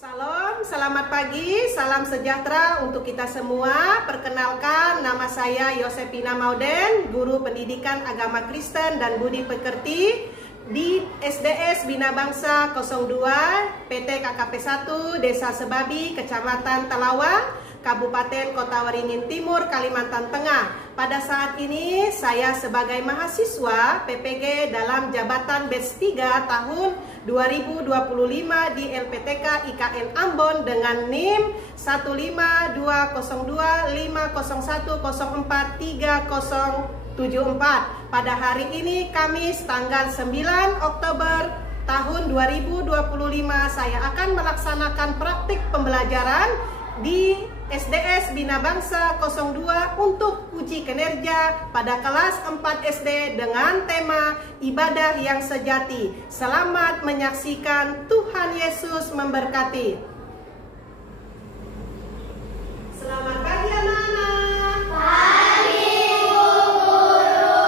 Salam, selamat pagi, salam sejahtera untuk kita semua. Perkenalkan, nama saya Yosepina Mauden, Guru Pendidikan Agama Kristen dan Budi Pekerti di SDS Bina Bangsa 02, PT KKP 1, Desa Sebabi, Kecamatan Talawang, Kabupaten Kota Waringin Timur, Kalimantan Tengah. Pada saat ini saya sebagai mahasiswa PPG dalam jabatan batch 3 tahun 2025 di LPTK IKN Ambon dengan NIM 15250101304. Pada hari ini Kamis tanggal 9 Oktober tahun 2025 saya akan melaksanakan praktik pembelajaran di SDS Bina Bangsa 02 untuk uji kinerja pada kelas 4 SD dengan tema ibadah yang sejati. Selamat menyaksikan, Tuhan Yesus memberkati. Selamat pagi anak-anak. Pagi Bu Guru.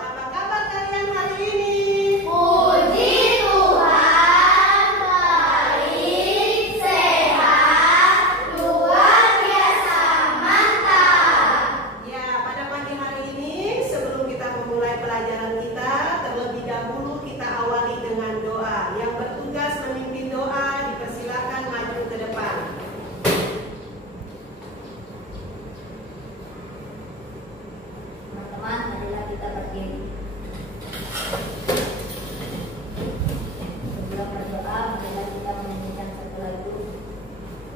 Apa kabar kalian hari ini? Puji Tuhan, baik, sehat, luar biasa, mantap. Ya, pada pagi hari ini sebelum kita memulai pelajaran kita, terlebih dahulu kita awali dengan doa. Yang bertugas memimpin doa dipersilakan maju ke depan. Teman-teman, marilah kita berdiri. Sebelum berdoa, marilah kita menyanyikan satu lagu.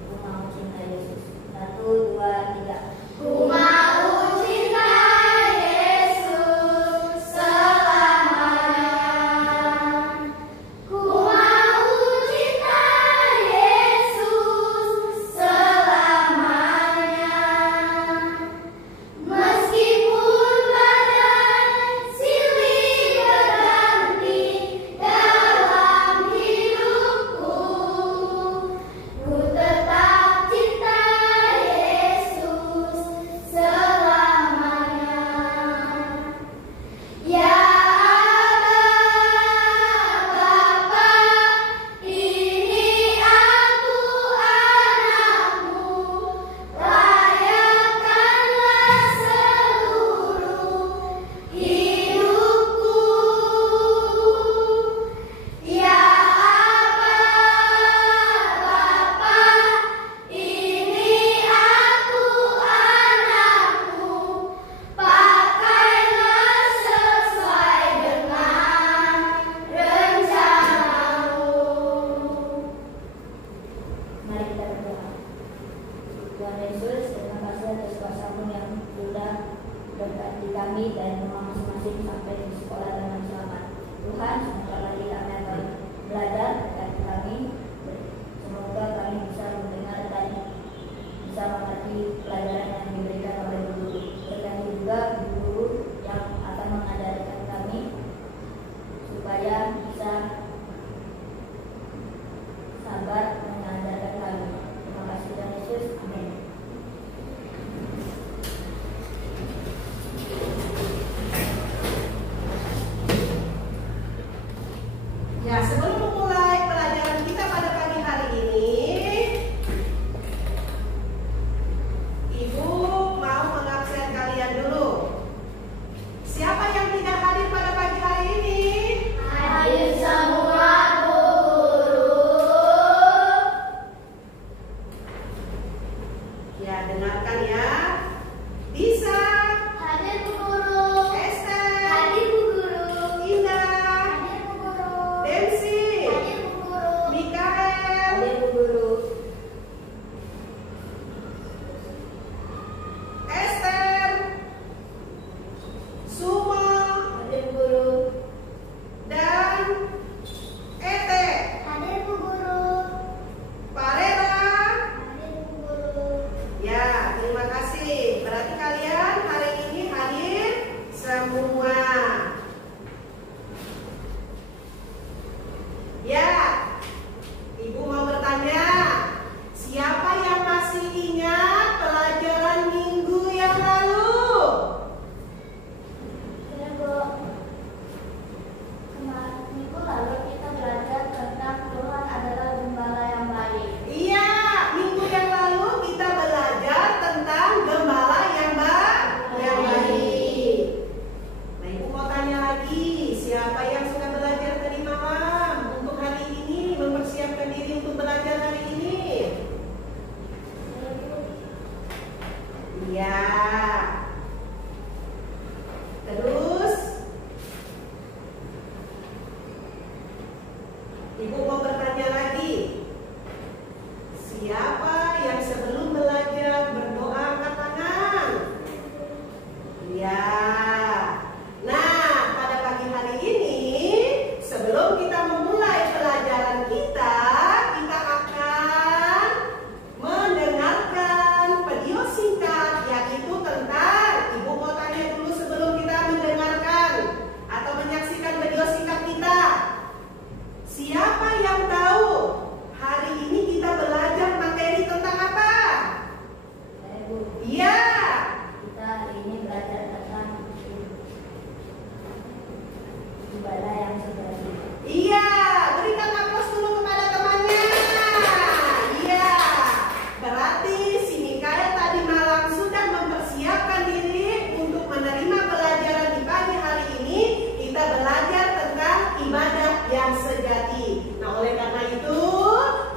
Ku mau cinta Yesus. 1, 2, 3. Ku mau cinta Yesus selamanya. Ku mau cinta Yesus selamanya. Meskipun badai silih berganti dalam hidupku, ku tetap cinta Yesus selamanya. Ya Bapa, ini aku anakmu, layakkanlah seluruh hidupku. Ya Bapa, ini aku anakmu, pakailah sesuai dengan rencanamu. Mari kita berdoa. Tuhan Yesus, terima kasih atas kuasa-Mu yang sudah berkati kami dan rumah masing-masing sampai di sekolah dengan selamat. Tuhan, semoga lagi kami akan belajar berkati kami. Semoga kami bisa mendengar dan bisa mengerti pelajaran yang diberikan oleh guru. Berkati juga guru yang akan mengajarkan kami supaya bisa sabar mengajarkan kami. Terima kasih Tuhan Yesus. Amin. Ya, sebelum memulai pelajaran kita pada pagi hari ini, Ibu mau mengabsen kalian dulu. Siapa yang tidak hadir pada pagi hari ini? Hadir semua Bu Guru. Ya, dengarkan ya. Disa, Hadir Bu Guru. Esther, Hadir Bu Guru. Indah, Hadir Bu Guru. Dempsey, Hadir Bu Guru. Mikael, Hadir Bu Guru. Esther, Sumo, Hadir Bu Guru. dan Ete. Hadir Bu Guru. Parera. Hadir Bu Guru. Ya, terima kasih. Berarti kalian hari ini hadir semua. Ya, Ibu mau bertanya, siapa yang masih ingat pelajaran minggu yang lalu? Ya Bu. Kemarin minggu lalu kita belajar tentang Tuhan adalah gembala Siapa yang sudah belajar tadi malam untuk hari ini, mempersiapkan diri untuk belajar hari ini? Iya. Terus Ibu mau bertanya lagi. Siapa yang sebelum belajar berdoa angkat tangan? Iya. Nah, pada pagi hari ini sebelum kita memulai pelajaran kita akan mendengarkan video singkat, yaitu tentang, Ibu mau tanya dulu sebelum kita mendengarkan atau menyaksikan video singkat kita. Siapa yang tahu hari ini kita belajar materi tentang apa? Iya. Kita hari ini belajar tentang ibadah yang sejati. Iya, berikan aplaus dulu kepada temannya. Iya, berarti si Mikael tadi malam sudah mempersiapkan diri untuk menerima pelajaran di pagi hari ini. Kita belajar tentang ibadah yang sejati. Nah, oleh karena itu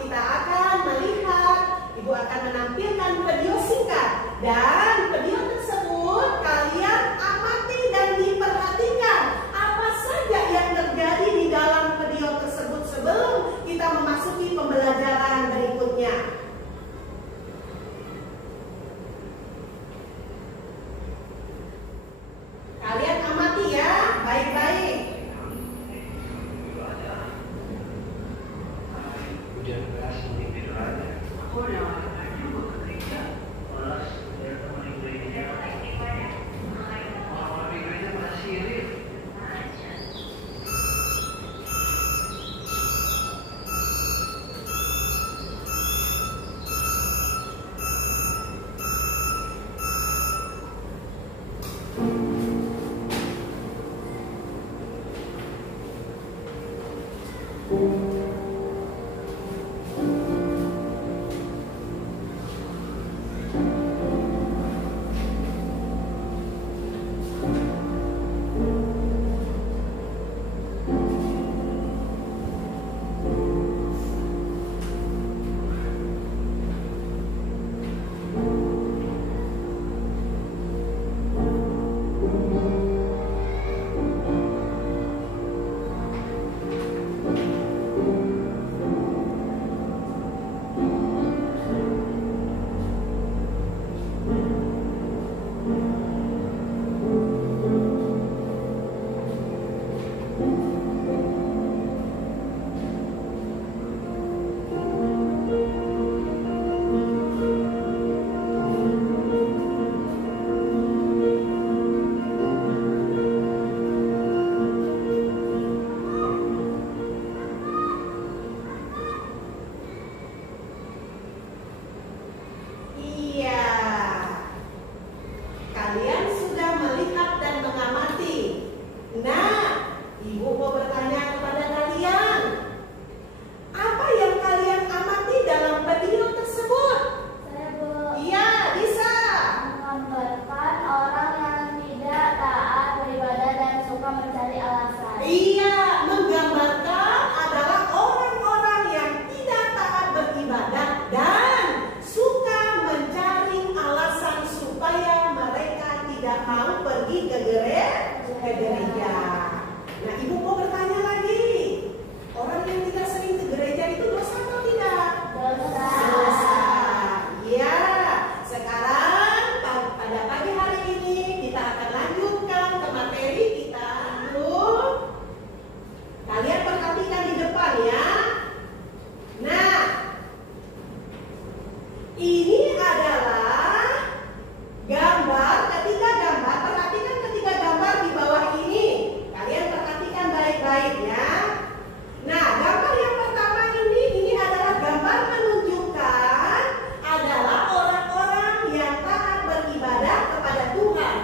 kita akan melihat, Ibu akan menampilkan video singkat, dan video tersebut kalian amati dan diperhatikan apa saja yang terjadi di dalam video tersebut sebelum kita memasuki pembelajaran berikutnya. Kalian amati ya, baik-baik. Hujan deras menggigit raja. Aku yang juga ketika kelas dari teman di gereja. Orang di gereja masih sirik. Iya. Kalian sudah melihat dan mengamati. Nah, Ibu mau bertanya kepada kalian. Apa yang kalian amati dalam video tersebut? Saya Bu, Iya, bisa. menggambarkan orang yang tidak taat beribadah dan suka mencari alasan. Iya, menggambarkan adalah orang-orang yang tidak taat beribadah dan suka mencari alasan supaya mereka tidak mau pergi ke gereja. Nah, Ibu mau bertanya lagi. Orang yang tidak sering ke gereja itu dosa atau tidak? Dosa. Dosa. Ya, sekarang pada pagi hari ini kita akan lanjutkan ke materi kita. Kalian perhatikan di depan ya. Nah, ini adalah gambar, ketiga gambar. Perhatikan ketiga gambar di bawah ini. Kalian perhatikan baik-baik ya. Nah, gambar yang pertama ini adalah gambar menunjukkan adalah orang-orang yang taat beribadah kepada Tuhan,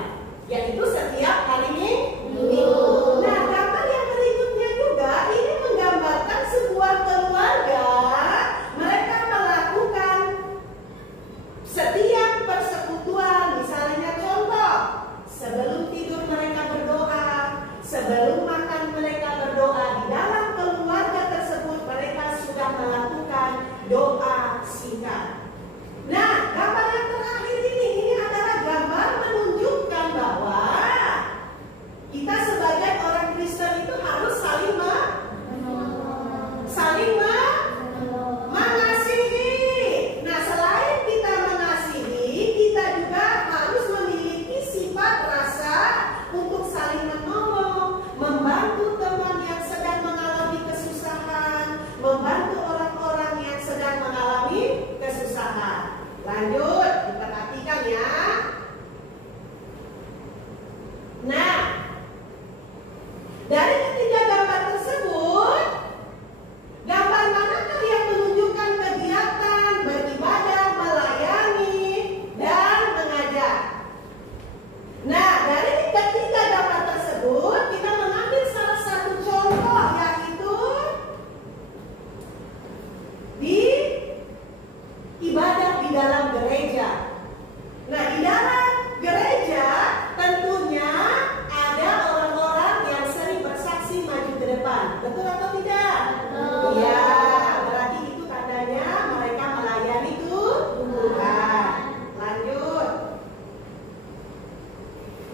yaitu setiap hari Minggu. Nah, gambar yang berikutnya juga ini menggambarkan sebuah keluarga. Mereka melakukan setiap persekutuan, misalnya contoh, sebelum tidur mereka berdoa, sebelum makan mereka depan. Betul atau tidak? Betul. Iya, berarti itu tandanya mereka melayani Tuhan. Lanjut.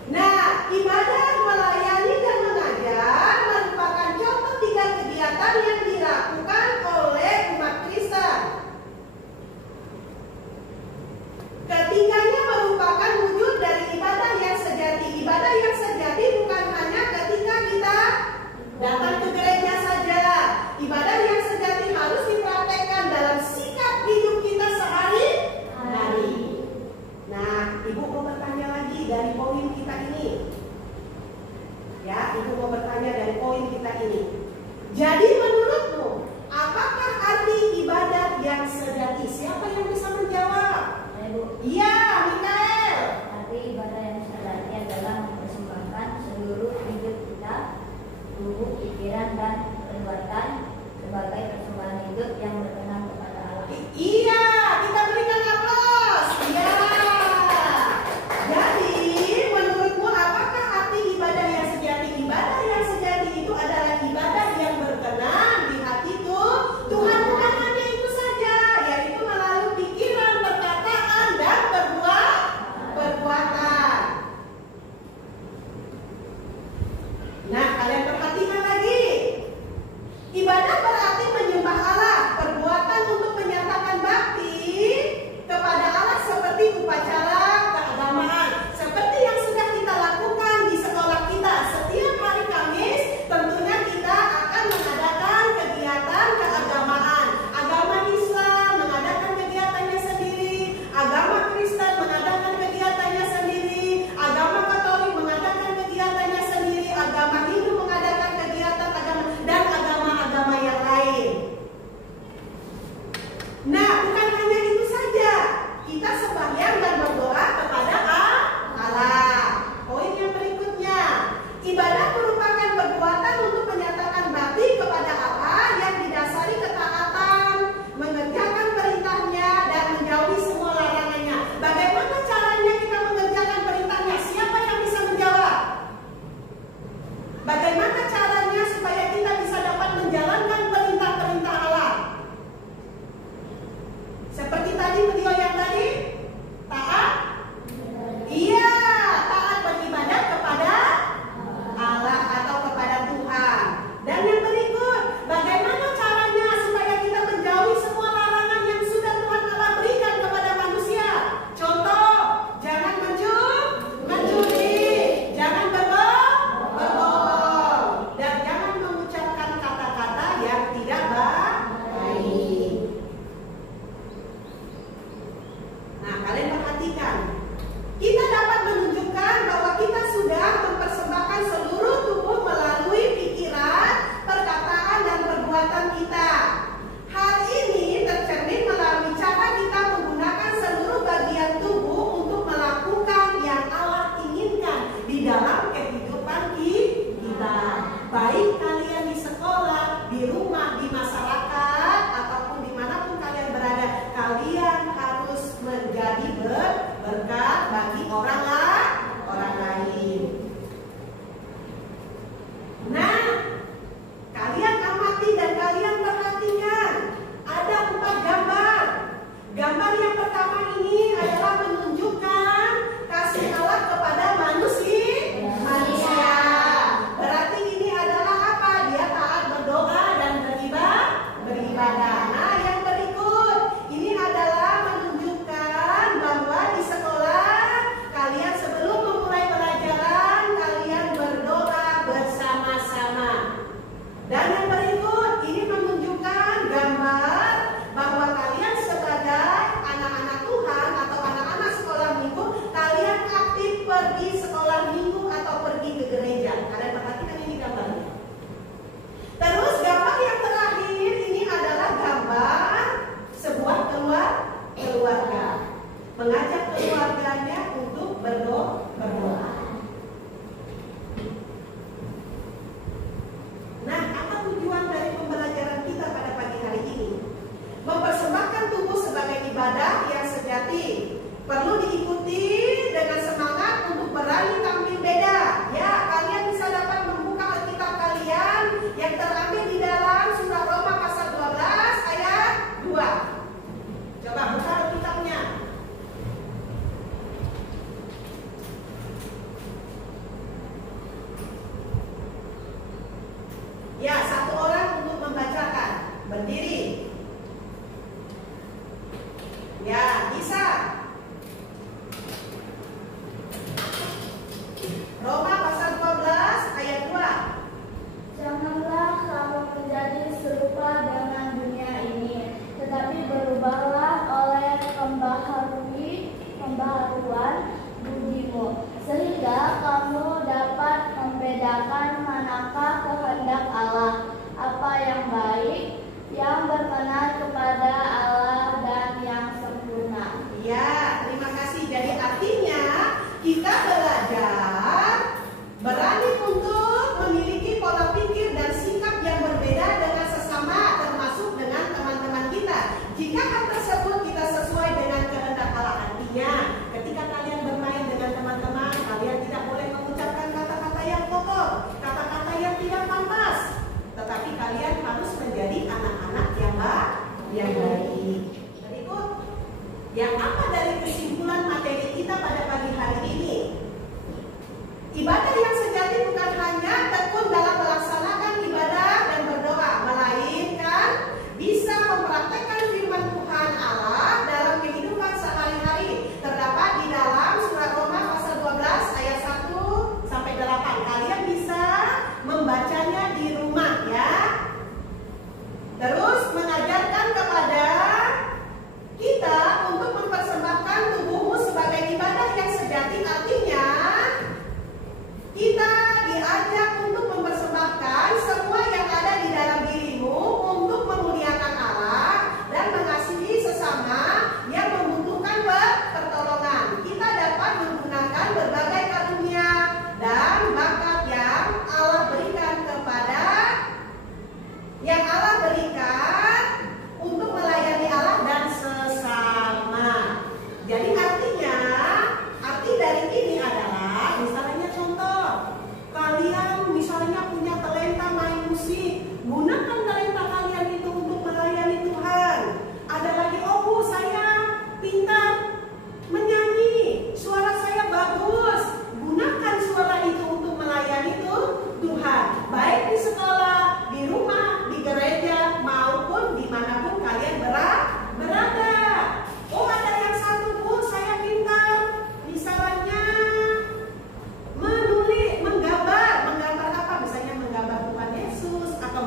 Nah, ibadah, melayani dan mengajar merupakan contoh 3 kegiatan yang dilakukan oleh umat Kristen. Ketiganya merupakan wujud dari ibadah yang sejati. Ibadah yang sejati bukan hanya ketika kita datang ke gereja saja. Ibadah yang sejati harus dipraktekkan dalam sikap hidup kita sehari-hari. Nah, Ibu mau bertanya lagi dari poin kita ini. Ya, Ibu mau bertanya dari poin kita ini. Jadi menurutmu, apakah arti ibadah yang sejati? Siapa yang bisa menjawab? Ibu, Iya, Mikael. arti ibadah yang sejati adalah mempersembahkan seluruh hidup kita, tubuh, pikiran, dan perbuatan sebagai persembahan hidup yang berkenan kepada Allah. Iya, kita berikan aplaus. Iya. Jadi, menurutmu apakah arti ibadah yang sejati? Ibadah yang sejati itu adalah ibadah yang berkenan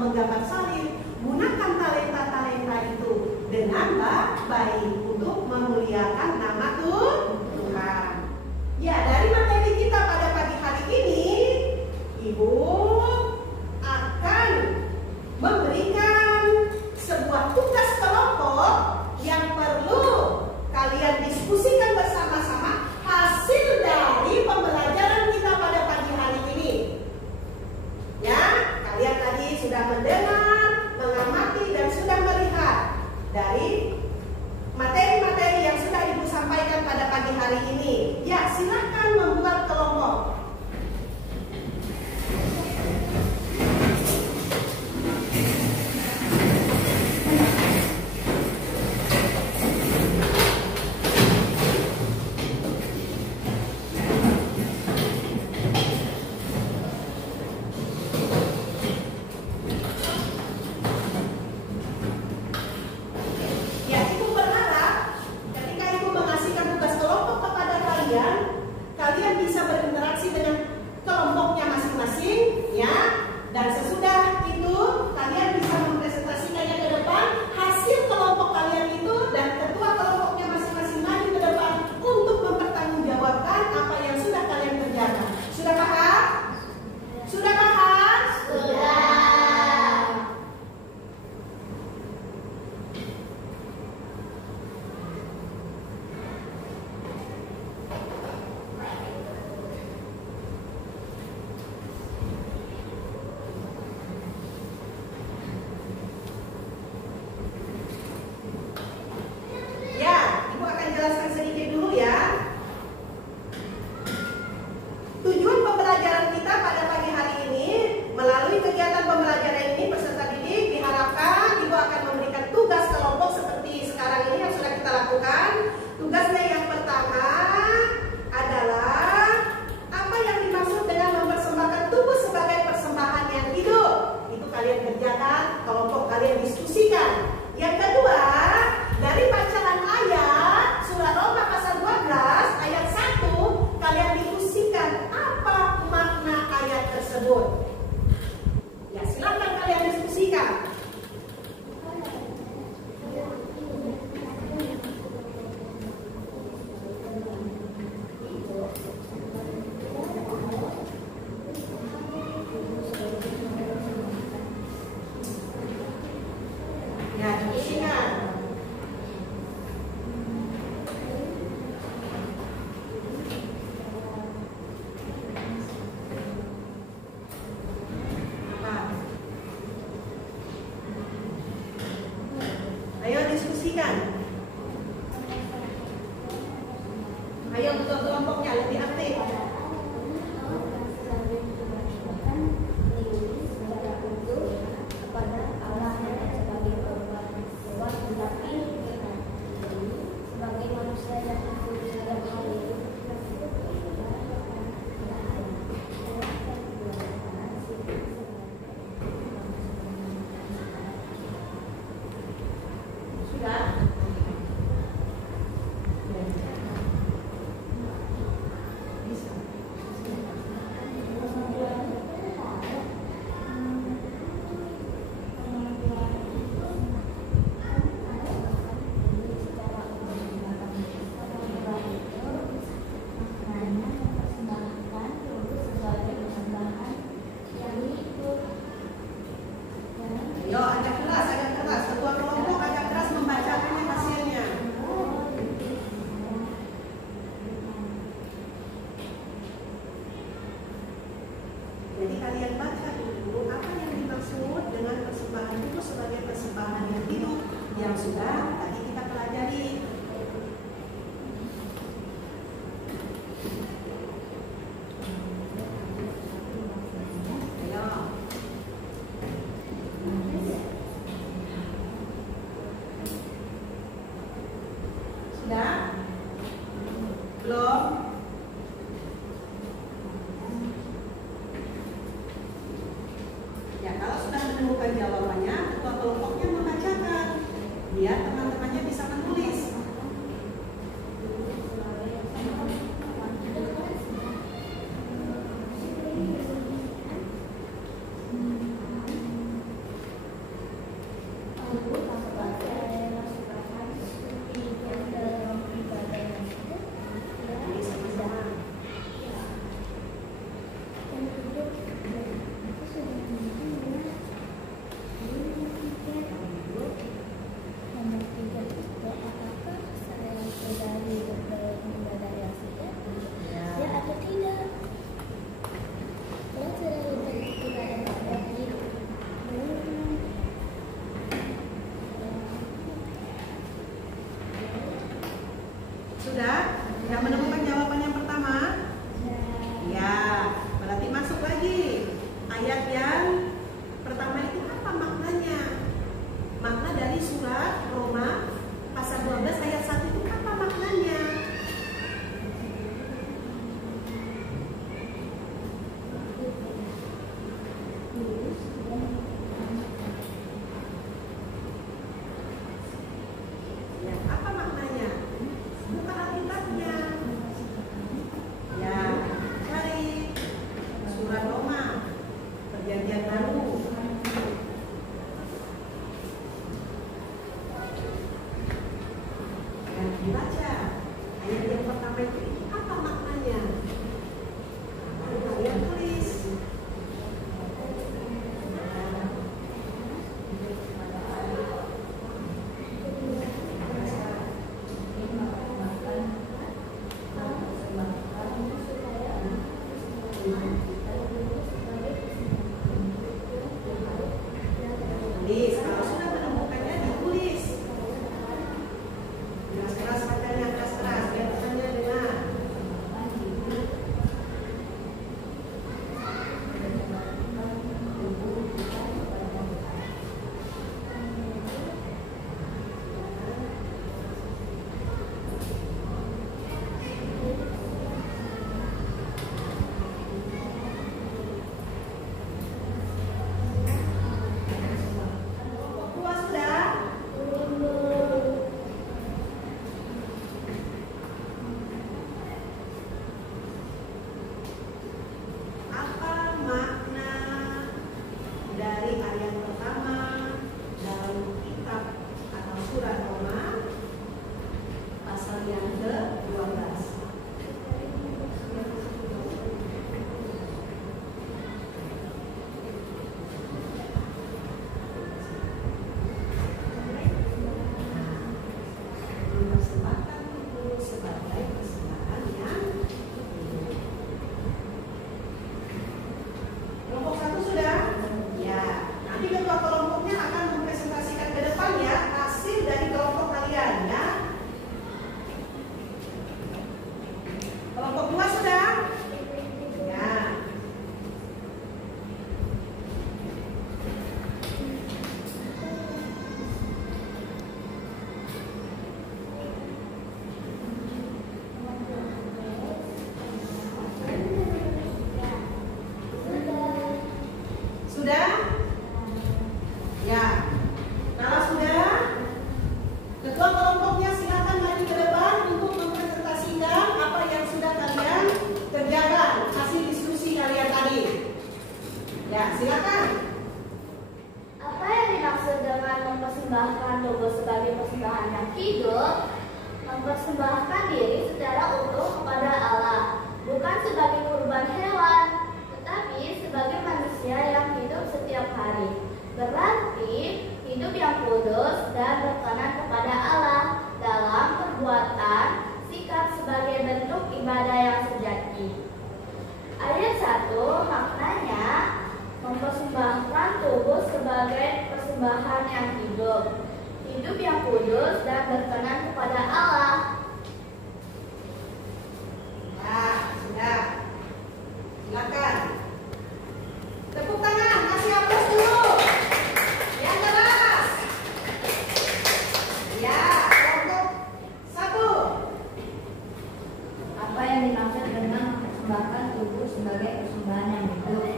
menggambar salib. Gunakan talenta-talenta itu dengan baik untuk memuliakan nama Tuhan. Ya, dari materi kita pada pagi hari ini, Ibu akan memberikan sebuah tugas kelompok yang perlu kalian diskusikan bersama-sama hasil dari pembelajaran kita pada pagi hari ini. Ya, kalian tadi sudah mendengar, mengamati, dan sudah melihat dari materi-materi yang sudah Ibu sampaikan pada pagi hari ini. Ya, silakan membuat kelompok. Kalian bisa berinteraksi dengan kelompoknya masing-masing, ya. Dan sesudah itu kalian bisa mempresentasikannya ke depan hasil kelompok kalian itu, dan ketua kelompoknya masing-masing maju ke depan untuk mempertanggungjawabkan apa yang sudah kalian kerjakan. Sudah paham? Sudah paham? Sudah. Jelaskan sedikit dulu ya. Tujuan pembelajaran kita pada pagi hari ini, melalui kegiatan pembelajaran ini, peserta didik diharapkan Ibu akan memberikan tugas kelompok seperti sekarang ini yang sudah kita lakukan. Tugasnya yang pertama adalah apa yang dimaksud dengan mempersembahkan tubuh sebagai persembahan yang hidup. Itu kalian kerjakan, kelompok kalian diskusikan. Yang kedua, dari bacaan ayat Surah Roma pasal 12 ayat 1, kalian diskusikan apa makna ayat tersebut. Ya, silakan kalian diskusikan. Ya, diskusikan. Ayo ketua kelompoknya lebih aktif. Jadi kalian baca dulu apa yang dimaksud dengan persembahan itu sebagai persembahan yang hidup yang sudah tadi kita pelajari. Sudah? Belum? Ya, kalau sudah menemukan jawabannya, ketua kelompoknya membacakan, biar teman-temannya bisa menulis. mempersembahkan tubuh sebagai persembahan yang hidup, mempersembahkan diri secara utuh kepada Allah, bukan sebagai kurban hewan, tetapi sebagai manusia yang hidup setiap hari. Berarti hidup yang kudus dan berkenan kepada Allah dalam perbuatan, sikap sebagai bentuk ibadah yang sejati. Ayat 1 maknanya mempersembahkan tubuh sebagai persembahan yang hidup, hidup yang kudus dan berkenan kepada Allah. Nah, sudah. Silakan. Tepuk tangan, kasih aplaus dulu. Yang keras. Ya, kelompok 1. Apa yang dimaksud dengan mempersembahkan tubuh sebagai persembahan yang hidup?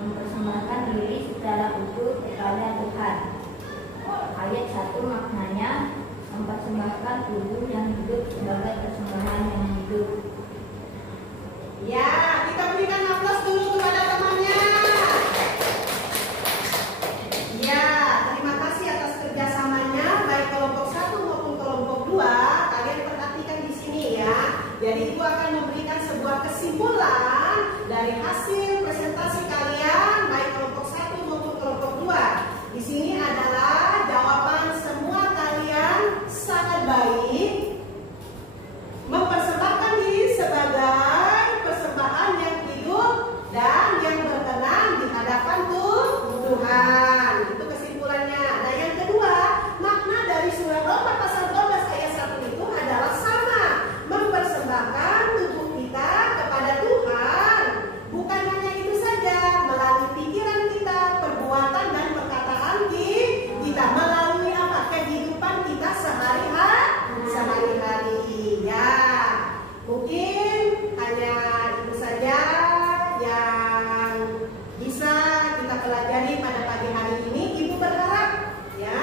Mempersembahkan diri secara utuh kepada Tuhan. Ayat 1 maknanya mempersembahkan tubuh yang hidup sebagai persembahan yang hidup. Ya, kita berikan aplaus dulu kepada temannya. Ya, terima kasih atas kerjasamanya, baik kelompok 1 maupun kelompok 2. Kalian perhatikan di sini ya. Jadi Ibu akan memberikan sebuah kesimpulan dari hasil presentasi kalian, baik kelompok 1 maupun kelompok 2. Di sini adalah jawaban semua kalian sangat baik. Mempersembahkan diri sebagai persembahan yang hidup dan yang berkenan di hadapan Tuhan. Itu kesimpulannya. Nah, yang kedua, makna dari surah Roma pasal 12 ayat 1 itu adalah sama. Mempersembahkan tubuh kita kepada Tuhan. Bukan hanya itu saja, melalui pikiran kita, perbuatan dan perkataan kita, melalui apa? Kehidupan kita sehari-hari. Ya, mungkin hanya itu saja yang bisa kita pelajari pada pagi hari ini. Ibu berharap ya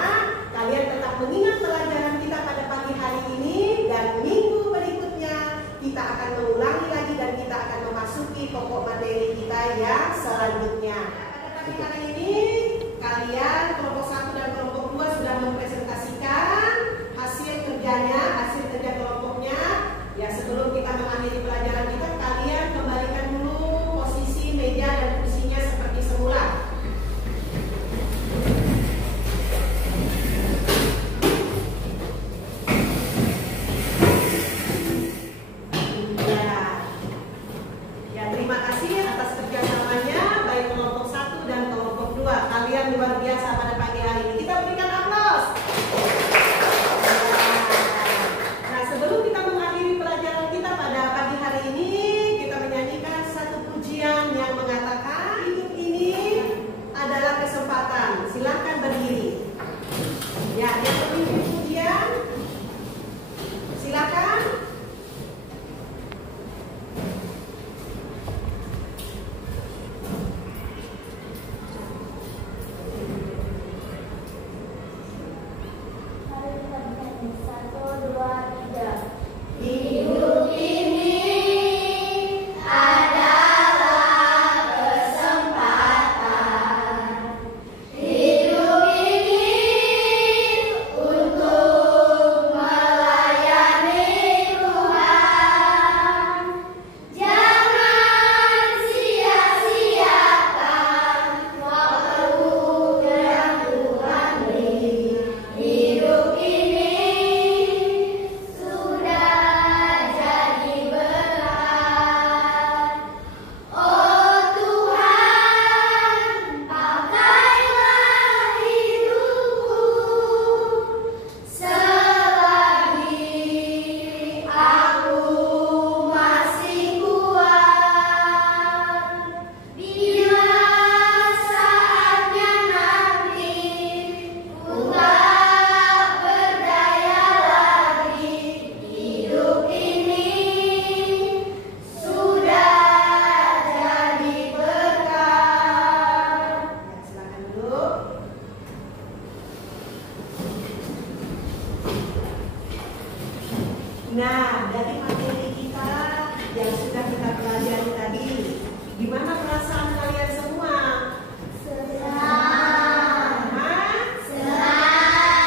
kalian tetap mengingat pelajaran kita pada pagi hari ini, dan minggu berikutnya kita akan mengulangi lagi dan kita akan memasuki pokok materi kita yang selanjutnya. Pada pagi hari ini kalian kelompok 1 dan kelompok 2 sudah mempresentasikan hasil kerjanya, hasil kerja kelompoknya. Ya, sebelum kita mengakhiri pelajaran kita, kalian kembalikan dulu posisi meja dan kursinya seperti semula. Ya, terima kasih atas kerjasamanya, baik kelompok 1 dan kelompok 2. Kalian luar biasa pada pagi hari ini. Kita berikan aplaus. Nah, sebelum kita mengakhiri pelajaran kita pada pagi hari ini, kita menyanyikan satu pujian yang mengatakan hidup ini adalah kesempatan. Silakan berdiri. Ya, yang memimpin pujian, silakan. Mari kita bernyanyi 1, 2, 3. Hidup ini adalah kesempatan. Hidup ini untuk melayani Tuhan. Jangan sia-siakan waktu yang Tuhan beri. Hidup ini sudah jadi berkat. Oh Tuhan, pakailah hidupku selagi aku masih kuat. Bila saatnya nanti ku tak berdaya lagi, hidup ini sudah jadi berkat. Ya, silakan dulu. Nah, dari materi kita yang sudah kita pelajari tadi, gimana perasaan kalian semua? Senang, Hah? senang.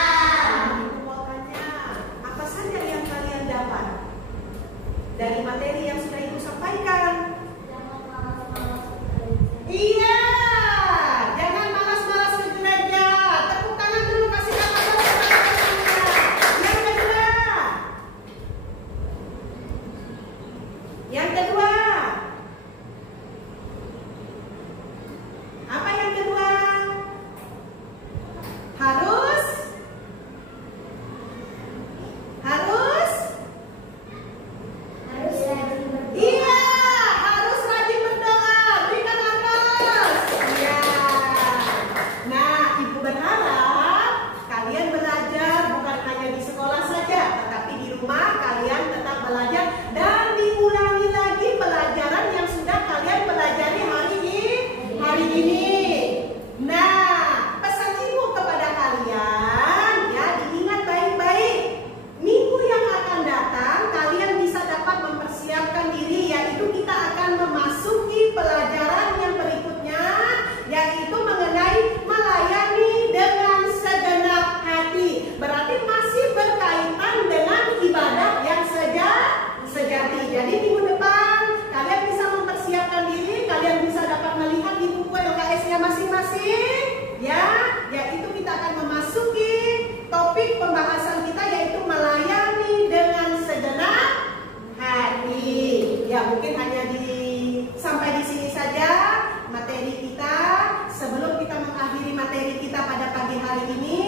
ini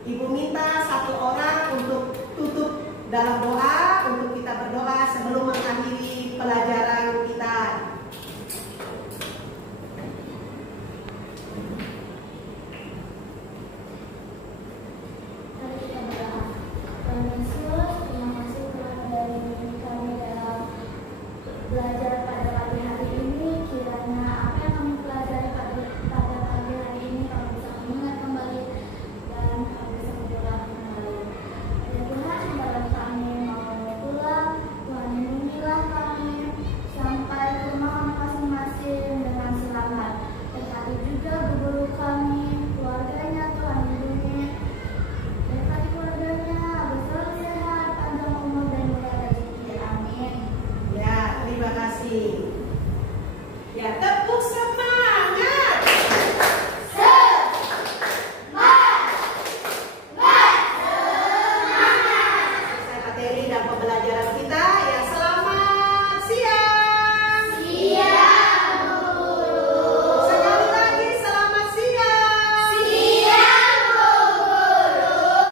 Ibu minta satu orang untuk tutup dalam doa.